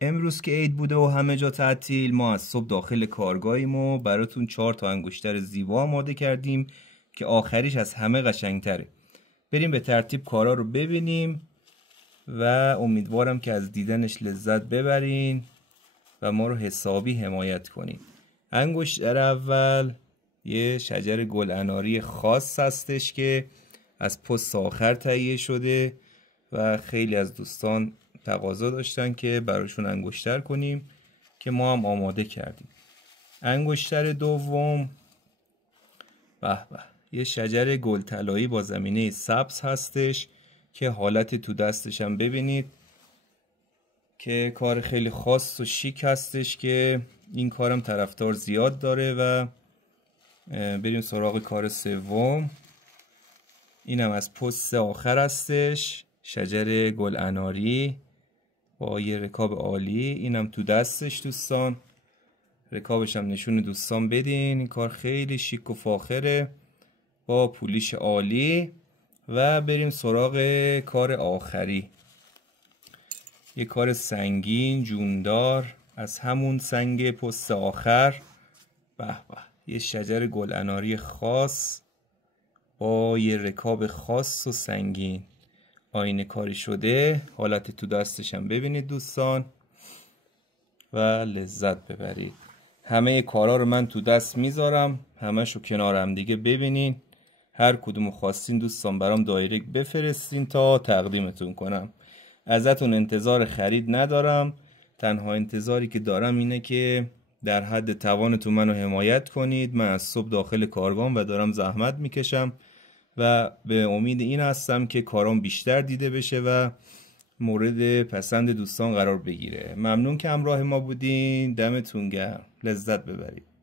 امروز که عید بوده و همه جا تعطیل، ما از صبح داخل کارگاهیم و براتون 4 تا انگشتر زیبا آماده کردیم که آخریش از همه قشنگتره. بریم به ترتیب کارا رو ببینیم و امیدوارم که از دیدنش لذت ببرین و ما رو حسابی حمایت کنین. انگشتر اول یه شجر گل اناری خاص هستش که از پست آخر تهیه شده و خیلی از دوستان تقاضا داشتن که براشون انگشتر کنیم که ما هم آماده کردیم. انگشتر دوم به به یه شجر گل طلایی با زمینه سبز هستش که حالت تو دستش هم ببینید که کار خیلی خاص و شیک هستش که این کارم طرفدار زیاد داره. و بریم سراغ کار سوم. اینم از پست آخر هستش، شجر گل اناری با یه رکاب عالی. اینم تو دستش دوستان، رکابش هم نشون دوستان بدین. این کار خیلی شیک و فاخره با پولیش عالی. و بریم سراغ کار آخری، یه کار سنگین جوندار از همون سنگ پست آخر. به به یه شجر گل اناری خاص با یه رکاب خاص و سنگین، آینه کاری شده. حالت تو دستش هم ببینید دوستان و لذت ببرید. همه کارا رو من تو دست میذارم، همشو کنار هم دیگه ببینین. هر کدومو خواستین دوستان برام دایرکت بفرستین تا تقدیمتون کنم. ازتون انتظار خرید ندارم، تنها انتظاری که دارم اینه که در حد توانتون منو حمایت کنید. من از صبح داخل کارگاهم و دارم زحمت میکشم و به امید این هستم که کارام بیشتر دیده بشه و مورد پسند دوستان قرار بگیره. ممنون که همراه ما بودین، دمتون گرم، لذت ببرید.